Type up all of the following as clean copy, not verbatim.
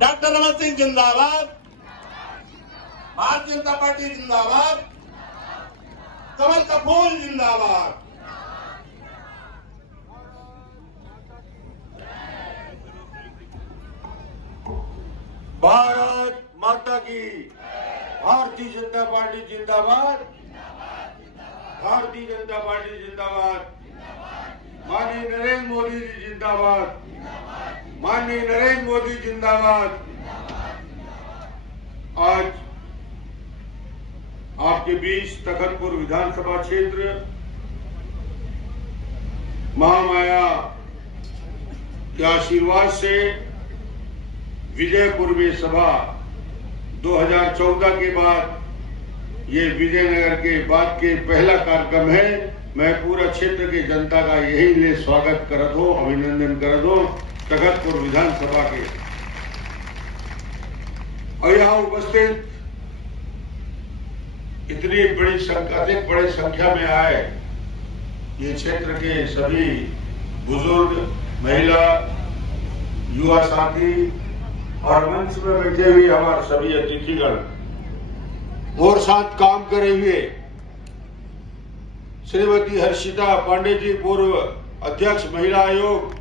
Doctor Raman Singh जिंदाबाद, Bharatiya Janata party जिंदाबाद, कमल का फूल जिंदाबाद। भारत माता की, भारतीय जनता पार्टी जिंदाबाद, भारतीय जनता पार्टी जिंदाबाद, माननीय नरेंद्र मोदी जी जिंदाबाद, माननीय नरेंद्र मोदी जिंदाबाद। आज आपके बीच तखतपुर विधानसभा क्षेत्र महामाया के आशीर्वाद से विजयपुर में सभा 2014 के बाद ये विजयनगर के बाद के पहला कार्यक्रम है। मैं पूरा क्षेत्र के जनता का यही लिए स्वागत करत हूं, अभिनंदन करत हूं तखतपुर विधानसभा के। और यहाँ उपस्थित इतनी बड़ी संख्या, अधिक बड़ी संख्या में आए ये क्षेत्र के सभी बुजुर्ग, महिला, युवा साथी और मंच में बैठे हुए हमारे सभी अतिथिगण और साथ काम करे हुए श्रीमती हर्षिता पांडे जी, पूर्व अध्यक्ष महिला आयोग,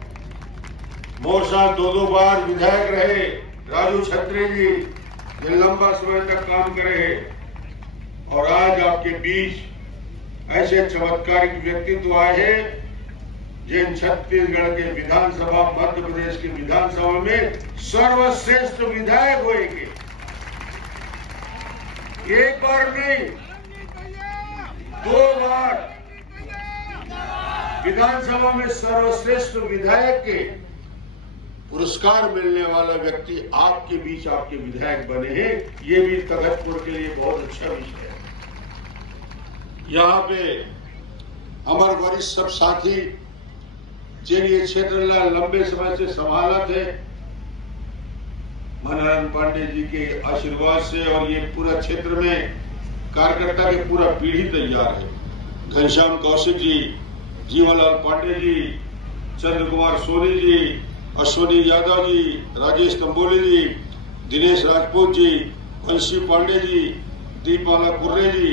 मोर साथ 2 बार विधायक रहे राजू छत्री जी, जो लंबा समय तक काम करे हैं। और आज आपके बीच ऐसे चमत्कारिक व्यक्तित्व आए हैं जिन छत्तीसगढ़ के विधानसभा, मध्य प्रदेश के विधानसभा में सर्वश्रेष्ठ विधायक होंगे। एक बार नहीं, 2 बार विधानसभा में सर्वश्रेष्ठ विधायक के पुरस्कार मिलने वाला व्यक्ति आपके बीच आपके विधायक बने हैं। ये भी तखतपुर के लिए बहुत अच्छा विषय है। यहाँ पे हमारे वरिष्ठ सब साथी जिन ये क्षेत्र लंबे समय से संभाला थे, मनोहर पांडे जी के आशीर्वाद से, और ये पूरा क्षेत्र में कार्यकर्ता के पूरा पीढ़ी तैयार है। घनश्याम कौशिक जी, जीवनलाल पांडे जी, चंद्र कुमार सोनी जी, अश्वनी यादव जी, राजेश तंबोली जी, दिनेश राजपूत जी, वंशी पांडे जी, दीपाला कुर्रे जी,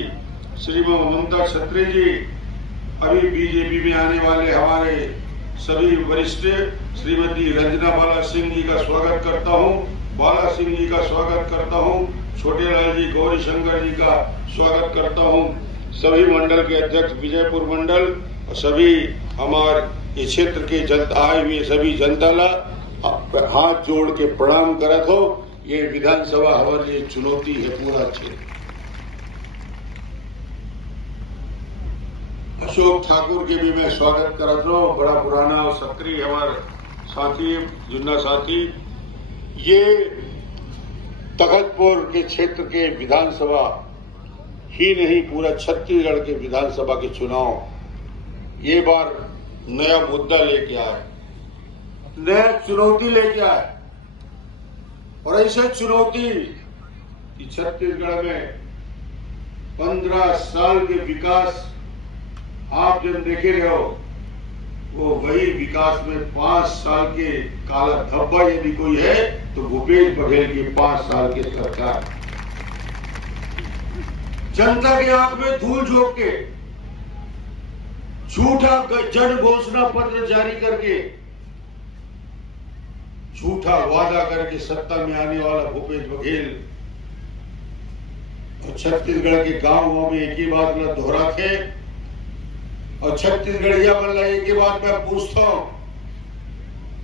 श्रीमती ममता छत्री जी, अभी बीजेपी में आने वाले हमारे सभी वरिष्ठ, श्रीमती रंजना बाला सिंह जी का स्वागत करता हूं, बाला सिंह जी का स्वागत करता हूं, छोटे लाल जी, गौरी शंकर जी का स्वागत करता हूं, सभी मंडल के अध्यक्ष विजयपुर मंडल और सभी हमारे इस क्षेत्र के जनता आए हुए सभी जनता ला हाथ जोड़ के प्रणाम करत हो। ये विधानसभा हमारे लिए चुनौती है पूरा क्षेत्र। अशोक ठाकुर के भी मैं स्वागत करत हूँ, बड़ा पुराना और सक्रिय हमारे साथी, जुन्ना साथी। ये तखतपुर के क्षेत्र के विधानसभा ही नहीं, पूरा छत्तीसगढ़ के विधानसभा के चुनाव ये बार नया मुद्दा लेके आए, नया चुनौती लेके आए। और ऐसे चुनौती कि छत्तीसगढ़ में 15 साल के विकास आप जब देखे रहे हो, वो वही विकास में 5 साल के काला धब्बा यदि कोई है तो भूपेश बघेल की 5 साल की सरकार। जनता की आंख में धूल झोंक के, झूठा जन घोषणा पत्र जारी करके, झूठा वादा करके सत्ता में आने वाला भूपेश बघेल और छत्तीसगढ़ के गांवों में एक ही बात न दोहराते। और छत्तीसगढ़िया मतलब एक ही बात मैं पूछता हूं,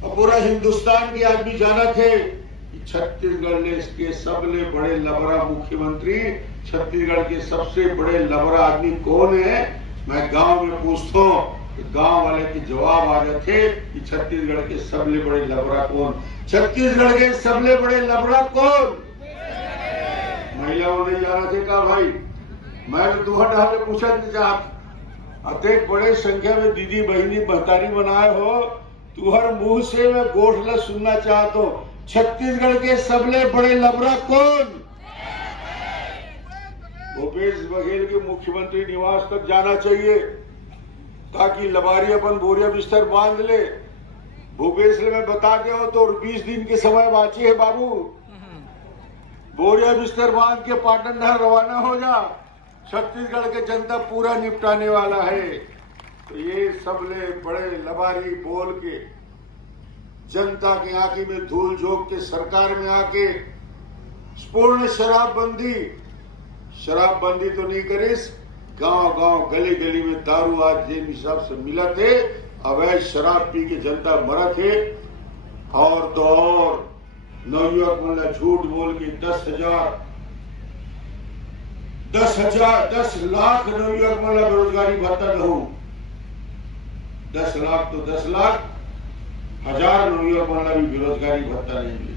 और पूरा हिंदुस्तान के आदमी जाना थे कि छत्तीसगढ़ ने इसके सबसे बड़े लबरा मुख्यमंत्री, छत्तीसगढ़ के सबसे बड़े लबरा आदमी कौन है। मैं गांव में पूछता हूं कि गांव वाले के जवाब आ जाते कि छत्तीसगढ़ के सबसे बड़े लबरा कौन। छत्तीसगढ़ के सबसे बड़े लबरा कौन? महिलाओं ने जाना थे कहा भाई, मैं तो तुहर ढाल में पूछा नहीं चाहता। अत्यंत बड़े संख्या में दीदी बहिनी महतारी बनाए हो, तुहर मुंह से मैं गोठला सुनना चाहता हूं, छत्तीसगढ़ के सबसे बड़े लबरा कौन? भूपेश बघेल के मुख्यमंत्री निवास तक जाना चाहिए ताकि लबारी अपन बोरिया बिस्तर बांध ले, भूपेश ने मैं बता दिया तो 20 दिन के समय बाकी है बाबू। बोरिया बिस्तर बांध के पाटन रवाना हो जा, छत्तीसगढ़ के जनता पूरा निपटाने वाला है। तो ये सबले बड़े लबारी बोल के जनता की आंखी में धूल झोंक के सरकार में आके पूर्ण शराबबंदी तो नहीं करीस, गांव-गांव गली-गली में दारू आज जिस हिसाब से मिला थे, अवैध शराब पी के जनता मरा थे। और तो और नवयुवक मतलब झूठ बोल के 10 लाख नवयुवक मतलब बेरोजगारी भत्ता दू, 10 लाख तो 10 लाख, 1000 नवयुवक मतलब भी बेरोजगारी भत्ता नहीं मिले।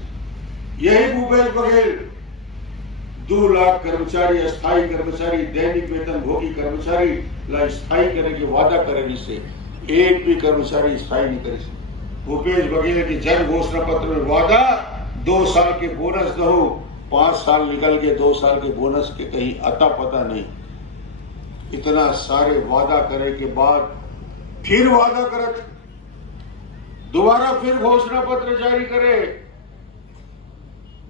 यही भूपेश बघेल 2 लाख कर्मचारी, अस्थायी कर्मचारी, दैनिक वेतन भोगी कर्मचारी ला स्थायी करने के वादा करे, से एक भी कर्मचारी स्थायी नहीं करे। भूपेश बघेल के जन घोषणा पत्र में वादा 2 साल के बोनस दो, 5 साल निकल के 2 साल के बोनस के कहीं अता पता नहीं। इतना सारे वादा करे के बाद फिर वादा करत दोबारा फिर घोषणा पत्र जारी करे।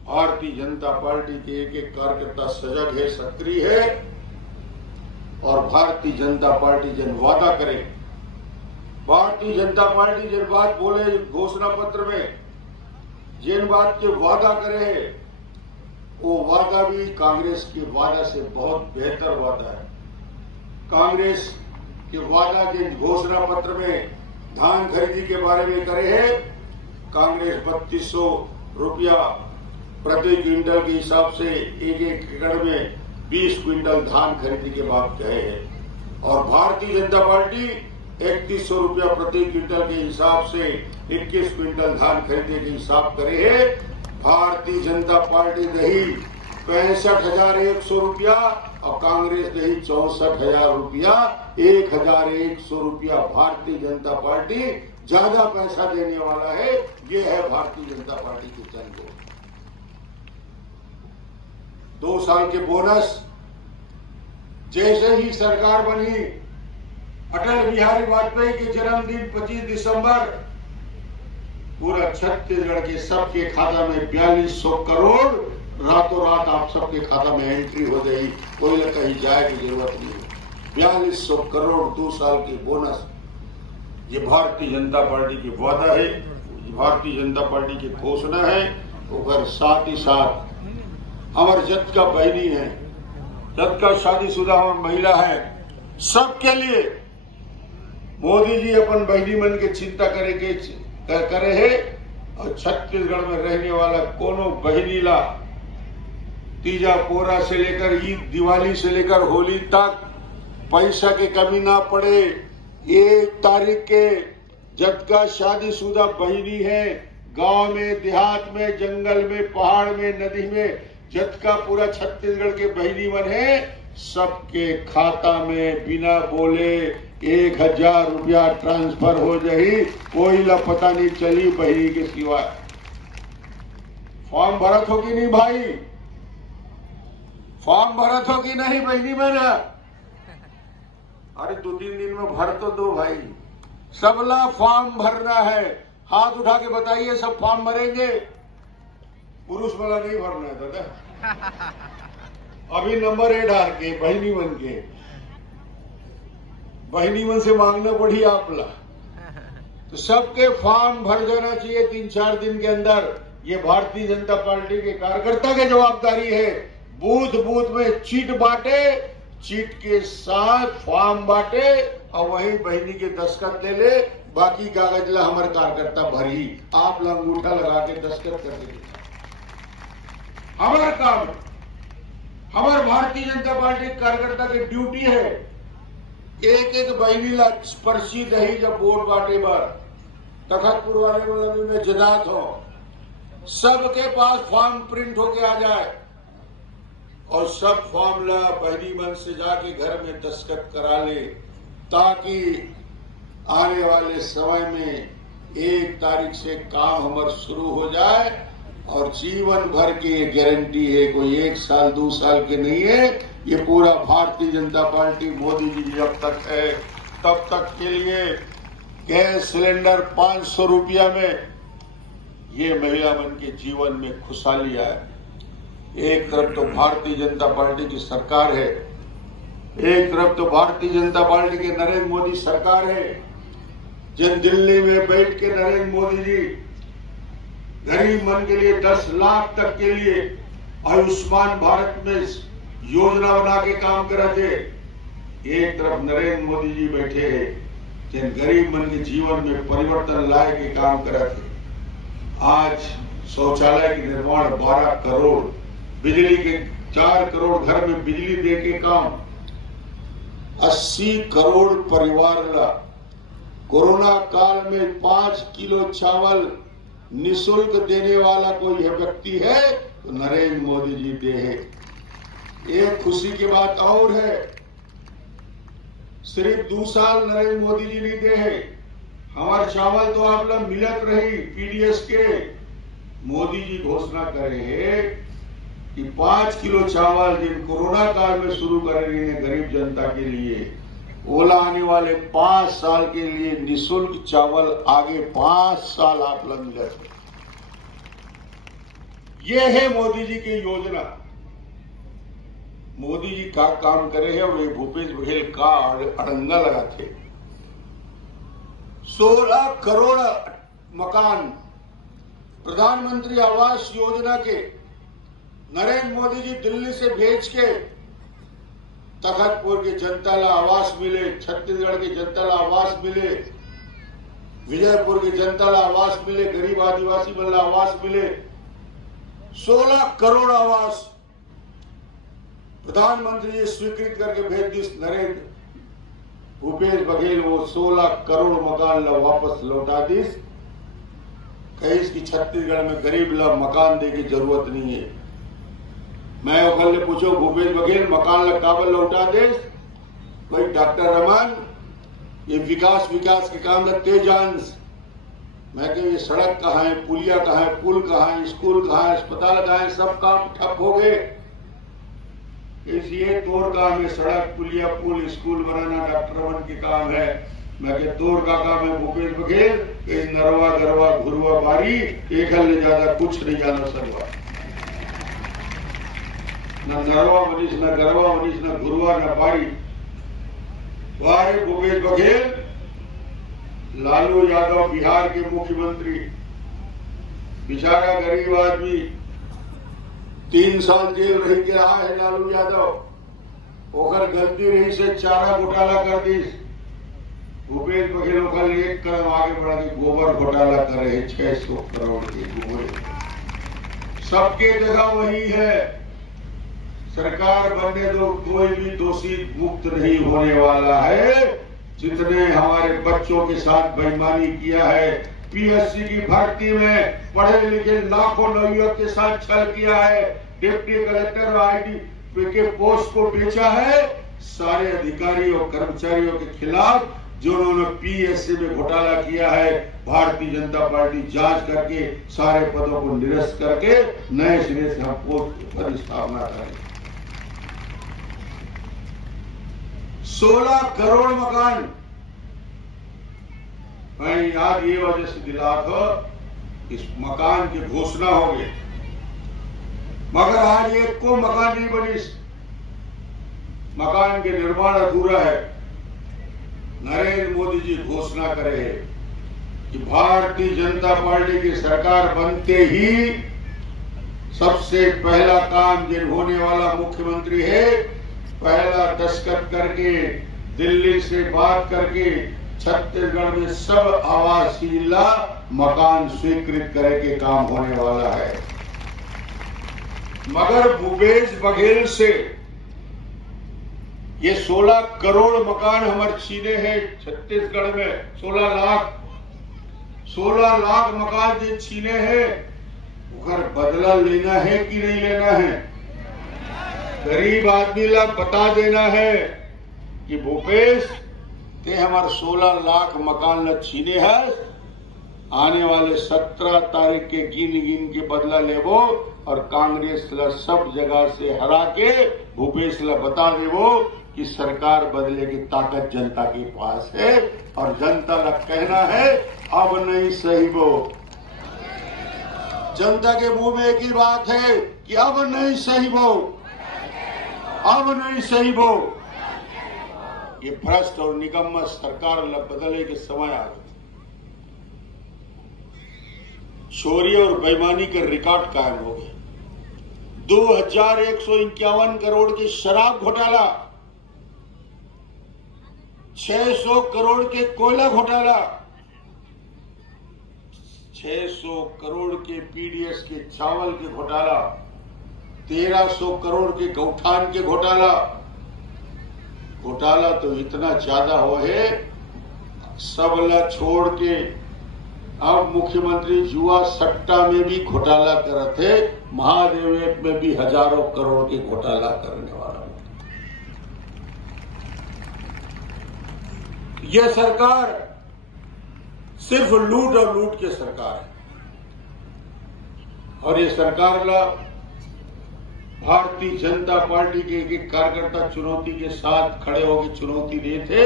भारतीय जनता पार्टी के एक कार्यकर्ता सजग है, सक्रिय है, और भारतीय जनता पार्टी जन वादा करे, भारतीय जनता पार्टी जिन बात बोले घोषणा पत्र में, जिन बात के वादा करे, वो वादा भी कांग्रेस के वादा से बहुत बेहतर वादा है। कांग्रेस के वादा के घोषणा पत्र में धान खरीदी के बारे में करे है, कांग्रेस 3200 रुपया प्रति क्विंटल के हिसाब से एक एकड़ में 20 क्विंटल धान खरीदी के बाद कहे है। और भारतीय जनता पार्टी 3100 रुपया प्रति क्विंटल के हिसाब से 21 क्विंटल धान खरीदने के हिसाब करे है। भारतीय जनता पार्टी दही 65,100 रुपया और कांग्रेस दही 64,000 रुपया, 1,100 रुपया भारतीय जनता पार्टी ज्यादा पैसा देने वाला है। ये है भारतीय जनता पार्टी की जन को 2 साल के बोनस। जैसे ही सरकार बनी, अटल बिहारी वाजपेयी के जन्मदिन 25 दिसंबर, पूरा छत्तीसगढ़ के सबके खाता में 4200 करोड़ रातों रात आप सबके खाता में एंट्री हो गई, कोई कहीं जाए की जरूरत नहीं। 4200 करोड़ 2 साल के बोनस, ये भारतीय जनता पार्टी की वादा है, भारतीय जनता पार्टी की घोषणा है। और साथ ही साथ हमारे जत का बहनी है, जत का शादीशुदा महिला है, सबके लिए मोदी जी अपन बहनी मन के चिंता करे है। और छत्तीसगढ़ में रहने वाला कोनो बहनी ला तीजा पोरा से लेकर ईद दिवाली से लेकर होली तक पैसा की कमी ना पड़े। 1 तारीख के जत का शादीशुदा बहनी है, गांव में, देहात में, जंगल में, पहाड़ में, नदी में, जत का पूरा छत्तीसगढ़ के बहनी मन है, सबके खाता में बिना बोले 1000 रुपया ट्रांसफर हो जाही, कोई ला पता नहीं चली बहनी के सिवा। फॉर्म भरत हो कि नहीं भाई? फॉर्म भरत हो कि नहीं बहनी में? अरे 2-3 दिन में भर तो दो भाई, सबला फॉर्म भरना है। हाथ उठा के बताइए, सब फॉर्म भरेंगे? पुरुष वाला नहीं भरना है दादा। अभी नंबर 8 डाल के बहनी मन के, बहनी मन से मांगना पड़ी आपला, तो सबके फॉर्म भर जाना चाहिए 3-4 दिन के अंदर। ये भारतीय जनता पार्टी के कार्यकर्ता की जवाबदारी है। बूथ बूथ में चिट बांटे, चिट के साथ फॉर्म बांटे और वही बहनी के दस्तखत ले ले, बाकी कागज ला हमारे कार्यकर्ता भरी, आप लोग अंगूठा लगा के दस्तखत कर दीजिए। हमारा काम, हमारे भारतीय जनता पार्टी कार्यकर्ता की ड्यूटी है, एक बहनी ला पर्ची दही जब वोट बांटे बार तखतपुर वाले में जदात हो, सबके पास फॉर्म प्रिंट होके आ जाए और सब फॉर्म ला बहनी मन से जाके घर में दस्तखत करा ले, ताकि आने वाले समय में 1 तारीख से काम हमारा शुरू हो जाए। और जीवन भर की ये गारंटी है, कोई 1 साल 2 साल के नहीं है। ये पूरा भारतीय जनता पार्टी मोदी जी जब तक है तब तक के लिए गैस सिलेंडर 500 रुपया में, ये महिला मन के जीवन में खुशहाली आए। एक तरफ तो भारतीय जनता पार्टी की सरकार है, एक तरफ तो भारतीय जनता पार्टी के नरेंद्र मोदी सरकार है। जब दिल्ली में बैठ के नरेंद्र मोदी जी गरीब मन के लिए 10 लाख तक के लिए आयुष्मान भारत में योजना बना के काम कर रहे थे, एक तरफ नरेंद्र मोदी जी बैठे हैं जिन गरीब मन के जीवन में परिवर्तन लाए के काम कर रहे थे। आज शौचालय के निर्माण 12 करोड़, बिजली के 4 करोड़ घर में बिजली दे के काम, 80 करोड़ परिवार ला कोरोना काल में 5 किलो चावल निःशुल्क देने वाला कोई व्यक्ति है तो नरेंद्र मोदी जी दे है। एक खुशी की बात और है, सिर्फ 2 साल नरेंद्र मोदी जी नहीं दे है, हमारे चावल तो आप लोग मिलत रही पीडीएस के। मोदी जी घोषणा करे है कि 5 किलो चावल जिन कोरोना काल में शुरू कर रही है गरीब जनता के लिए, ओला आने वाले 5 साल के लिए निःशुल्क चावल आगे 5 साल आप लोग मिलत। ये है मोदी जी की योजना। मोदी जी का काम करे है और ये भूपेश बघेल का अड़ंगा लगाते। 16 करोड़ मकान प्रधानमंत्री आवास योजना के नरेंद्र मोदी जी दिल्ली से भेज के तखतपुर के जनता ला आवास मिले, छत्तीसगढ़ के जनता ला आवास मिले, विजयपुर के जनता ला आवास मिले, गरीब आदिवासी मन ला आवास मिले। 16 करोड़ आवास प्रधानमंत्री जी स्वीकृत करके भेज दी। नरेंद्र भूपेश बघेल वो 16 करोड़ मकान ला वापस लौटा दी। कहीं इसकी छत्तीसगढ़ में गरीब ला मकान दे की जरूरत नहीं है। मैं कल ने पूछो भूपेश बघेल मकान ला काबल लौटा दे, भाई डॉक्टर रमन ये विकास के काम ला तेजांश। मैं कह ये सड़क कहाँ है, पुलिया कहाँ है, पुल कहाँ है, स्कूल कहाँ है, अस्पताल कहाँ है, सब काम ठप हो गए। इसलिए तोड़ काम है, सड़क पुलिया पुल स्कूल बनाना डॉक्टर रमन के काम है। मैं कह तोड़ का काम है भूपेश बघेल, नरवा गरवा घुरवा बारी एक ले ज्यादा कुछ नहीं जाना सरवा। न नरवा मनीष, न गरवा मनीष, न घुरवा, न बारी। वारे भूपेश बघेल, लालू यादव बिहार के मुख्यमंत्री, बेचारा गरीब आदमी 3 साल जेल रह के रहा है लालू यादव। ओकर गलती रही से चारा घोटाला कर दी। भूपेश बघेल ओकर 1 कदम आगे बढ़ा के गोबर घोटाला कर रहे 600 करोड़ के गोबर। सबके जगह वही है, सरकार बनने दो, कोई भी दोषी मुक्त नहीं होने वाला है। जितने हमारे बच्चों के साथ बेईमानी किया है, पीएससी की भर्ती में पढ़े लिखे लाखों नौयुवक के साथ छल किया है, डिप्टी कलेक्टर और आईडी के पोस्ट को बेचा है, सारे अधिकारियों और कर्मचारियों के खिलाफ जिन्होंने पीएससी में घोटाला किया है, भारतीय जनता पार्टी जांच करके सारे पदों को निरस्त करके नए सिरे से हम पोस्ट पर स्थापना करें। 16 करोड़ मकान मैं याद ये वजह से दिला था, इस मकान की घोषणा हो गई मगर आज एक को मकान नहीं बनी। मकान के निर्माण अधूरा है। नरेंद्र मोदी जी घोषणा करे कि भारतीय जनता पार्टी की सरकार बनते ही सबसे पहला काम जिन होने वाला मुख्यमंत्री है, पहला दस्तखत करके दिल्ली से बात करके छत्तीसगढ़ में सब आवासीय मकान स्वीकृत करे के काम होने वाला है। मगर भूपेश बघेल से ये 16 करोड़ मकान हमारे छीने हैं छत्तीसगढ़ में। 16 लाख मकान जो छीने हैं, उधर बदला लेना है कि नहीं लेना है? गरीब आदमी ला बता देना है कि भूपेश ते हमारे 16 लाख मकान न छीने है, आने वाले 17 तारीख के गिन के बदला लेवो और कांग्रेस ला सब जगह से हरा के भूपेश ला बता देवो कि सरकार बदले की ताकत जनता के पास है और जनता का कहना है अब नहीं सही वो। जनता के मुंह में एक ही बात है कि अब नहीं सही वो, अब नहीं सही वो। ये भ्रष्ट और निकम्मा सरकार बदलने के समय आ गए। चोरी और बेईमानी के रिकॉर्ड कायम हो गए। 2151 करोड़ की शराब घोटाला, 600 करोड़ के कोयला घोटाला, 600 करोड़ के पीडीएस के चावल के घोटाला, 1300 करोड़ के गौठान के घोटाला। घोटाला तो इतना ज्यादा हो है, सबला छोड़ के अब मुख्यमंत्री जुआ सट्टा में भी घोटाला करते थे, महादेव में भी हजारों करोड़ के घोटाला करने वाला। यह सरकार सिर्फ लूट और लूट की सरकार है और ये सरकार ला भारतीय जनता पार्टी के एक कार्यकर्ता चुनौती के साथ खड़े होकर चुनौती दिए थे।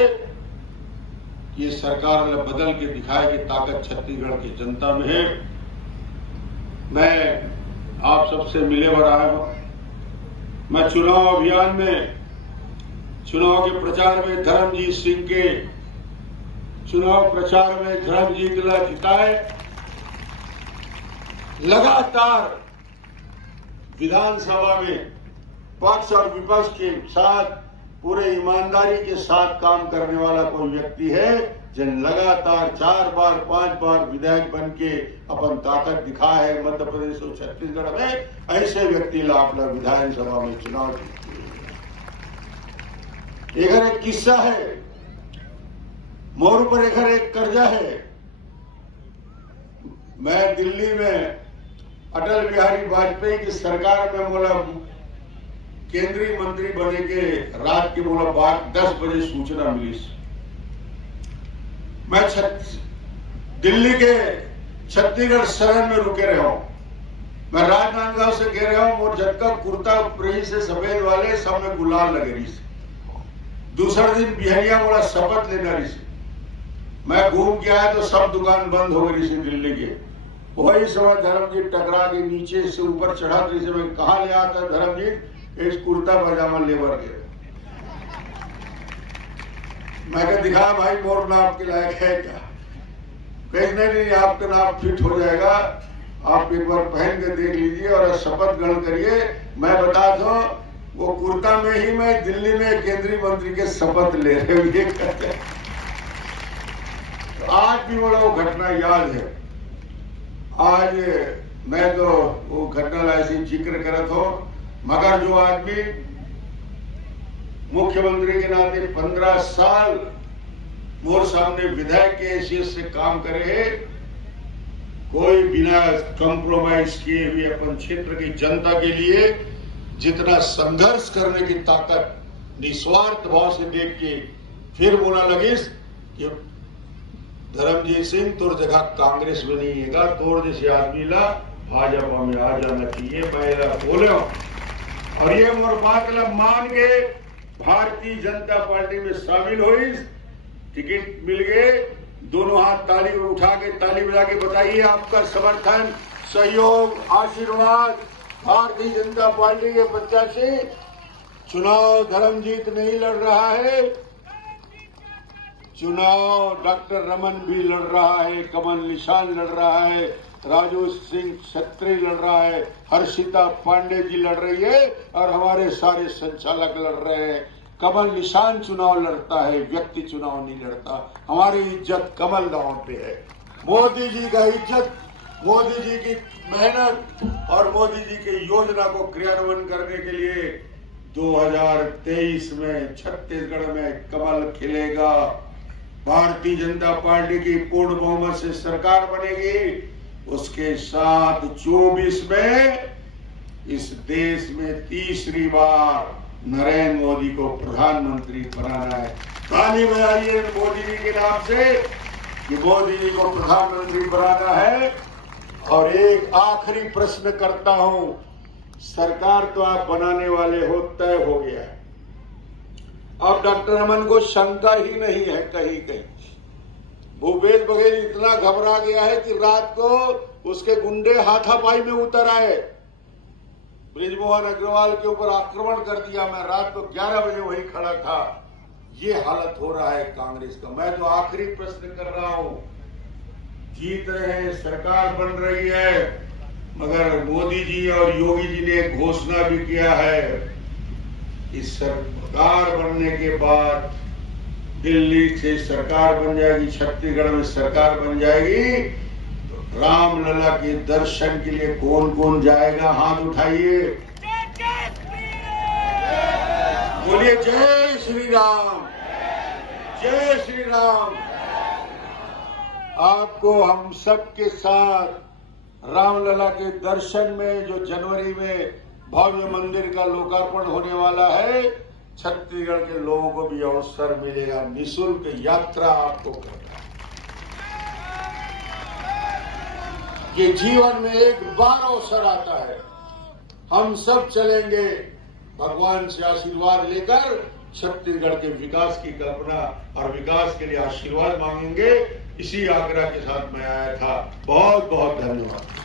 ये सरकार ने बदल के दिखाया कि ताकत छत्तीसगढ़ की जनता में है। मैं आप सबसे मिले बर आया हूं। मैं चुनाव अभियान में, चुनाव के प्रचार में धर्मजीत सिंह के चुनाव प्रचार में धर्मजीत ला जिताए। लगातार विधानसभा में पक्ष और विपक्ष के साथ पूरे ईमानदारी के साथ काम करने वाला कोई व्यक्ति है जिन लगातार 4 बार 5 बार विधायक बन के अपन ताकत दिखा है मध्य प्रदेश और छत्तीसगढ़ में, ऐसे व्यक्ति ला अपना विधानसभा में चुनाव जीते। एक किस्सा है, मोर पर एक कर्जा है। मैं दिल्ली में अटल बिहारी वाजपेयी की सरकार में बोला केंद्रीय मंत्री बने के रात के बोला 10 बजे सूचना मिली। मैं दिल्ली के छत्तीसगढ़ शरण में रुके रहा हूं। मैं राजनांदगांव से कह रहा हूं, वो झटका कुर्ता रही से सफेद वाले सब में गुलाल लगे रही से। दूसरा दिन बिहरिया बोला शपथ लेना रही से। मैं घूम के आया तो सब दुकान बंद हो गई थी दिल्ली के। वही समय धर्मजीत टकरा के नीचे से ऊपर चढ़ा रही से। मैं कहा ले आता धर्मजीत, एक कुर्ता पजामा लेबर के। मैं कहा दिखा भाई मोर नाप के लायक है क्या? कहीं नहीं, आपका नाप फिट हो जाएगा, आप एक बार पहन के देख लीजिए और शपथ ग्रहण करिए। मैं बता दूं, वो कुर्ता में ही मैं दिल्ली में केंद्रीय मंत्री के शपथ ले रहे हुए करते। आज भी बोला वो घटना याद है। आज मैं तो वो घटना ऐसे जिक्र करत हो, मगर जो आदमी मुख्यमंत्री के नाते 15 साल मोर सामने विधायक के हैसियत से काम करे है, कोई बिना कॉम्प्रोमाइज किए हुए अपन क्षेत्र की जनता के लिए जितना संघर्ष करने की ताकत निस्वार्थ भाव से देख के फिर बोला लगिस कि धर्मजीत सिंह तोर जगह कांग्रेस में नहीं है, तोर जैसे आदमी ला भाजपा में आ जाना चाहिए। मैं बोले और ये मोर बात ला मान के भारतीय जनता पार्टी में शामिल हुई। टिकट मिल गए, दोनों हाथ ताली में उठा के ताली बजा के बताइए आपका समर्थन, सहयोग, आशीर्वाद। भारतीय जनता पार्टी के प्रत्याशी चुनाव धर्मजीत नहीं लड़ रहा है, चुनाव डॉक्टर रमन भी लड़ रहा है, कमल निशान लड़ रहा है, राजू सिंह छत्री लड़ रहा है, हर्षिता पांडे जी लड़ रही है और हमारे सारे संचालक लड़ रहे हैं। कमल निशान चुनाव लड़ता है, व्यक्ति चुनाव नहीं लड़ता। हमारी इज्जत कमल दांव पे है। मोदी जी का इज्जत, मोदी जी की मेहनत और मोदी जी की योजना को क्रियान्वयन करने के लिए 2023 में छत्तीसगढ़ में कमल खिलेगा। भारतीय जनता पार्टी की पूर्ण बहुमत से सरकार बनेगी। उसके साथ 24 में इस देश में तीसरी बार नरेंद्र मोदी को प्रधानमंत्री बनाना है। ताली बजाइए मोदी जी के नाम से। कि मोदी जी को प्रधानमंत्री बनाना है। और एक आखिरी प्रश्न करता हूं, सरकार तो आप बनाने वाले हो, तय हो गया है। अब डॉक्टर रमन को शंका ही नहीं है कहीं कहीं। भूपेश बघेल इतना घबरा गया है कि रात को उसके गुंडे हाथापाई में उतर आए, बृजमोहन अग्रवाल के ऊपर आक्रमण कर दिया। मैं रात को 11 बजे वहीं खड़ा था। ये हालत हो रहा है कांग्रेस का। मैं तो आखिरी प्रश्न कर रहा हूं, जीत रहे हैं, सरकार बन रही है, मगर मोदी जी और योगी जी ने एक घोषणा भी किया है कि सरकार बनने के बाद दिल्ली से सरकार बन जाएगी, छत्तीसगढ़ में सरकार बन जाएगी, तो रामलला के दर्शन के लिए कौन कौन जाएगा? हाथ उठाइए, बोलिए जय श्री राम, जय श्री राम। आपको हम सबके साथ रामलला के दर्शन में, जो जनवरी में भव्य मंदिर का लोकार्पण होने वाला है, छत्तीसगढ़ के लोगों को भी अवसर मिलेगा निःशुल्क यात्रा आपको करना। ये जीवन में एक बार अवसर आता है, हम सब चलेंगे भगवान से आशीर्वाद लेकर, छत्तीसगढ़ के विकास की कल्पना और विकास के लिए आशीर्वाद मांगेंगे। इसी आग्रह के साथ मैं आया था। बहुत बहुत धन्यवाद।